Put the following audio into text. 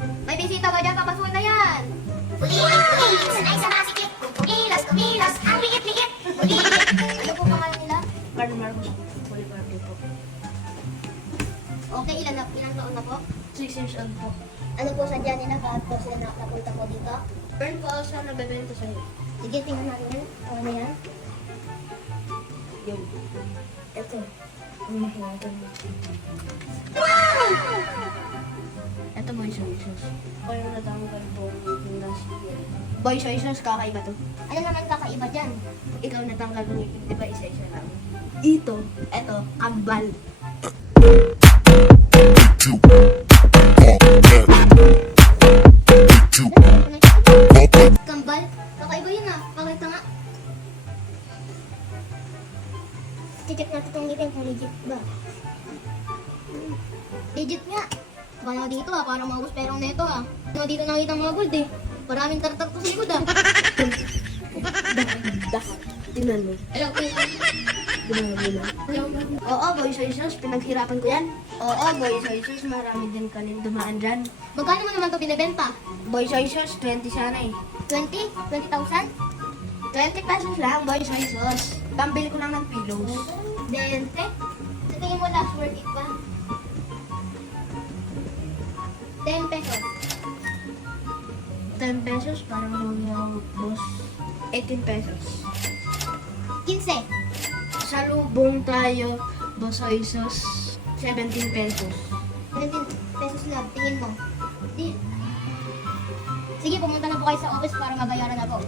May bisita ba dyan? Papasukin na yan. Ulit, sanay sa masikip. Kung kumilos, ang liit-liit. Ulit. Ano po pangalan nila? Carl Marcos Bolivar po. Okay, ilang taon na po? 6 years old po. Ano po sadya nila? Bakit po sila napunta po dito? Burn po ako sa nabebenta sa'yo. Sige, tingnan natin yan. Ano na yan? Yun. Ito. Ang mahiwagan mo. Ito boy soy sauce. Ako yung natanggal po yung last year. Boy soy sauce, kakaiba to. Ano naman kakaiba dyan? Ikaw natanggal mo, di ba isa-isa lang? Ito, kambal. Kambal? Kakaiba yun ah. Pakita nga. Check natin itong ngipin kung legit ba. Legit nga. Baka dito ah, parang maubos perong neto ah. Ano dito nakita mga gold eh. Maraming tartar ko sa likod ah. Tingnan mo. Alam ko Oo, boy soy sauce, pinaghirapan ko yan. Oo, boy soy sauce, marami din kanin dumaan dyan. Magkano mo naman ito binibenta? Boy soy sauce, 20 sana eh. 20? 20,000? 20 pesos lang, boy soy sauce. Pambili ko lang ng pillows. 20? Sa tingin mo last worth it ba? 10 pesos. 10 pesos, parang yung boss. 18 pesos. 15. Sa lubong tayo, boss soy sauce, 17 pesos. 17 pesos lang, tingin mo. Di. Sige, pumunta na po kayo sa office para mabayaran na po.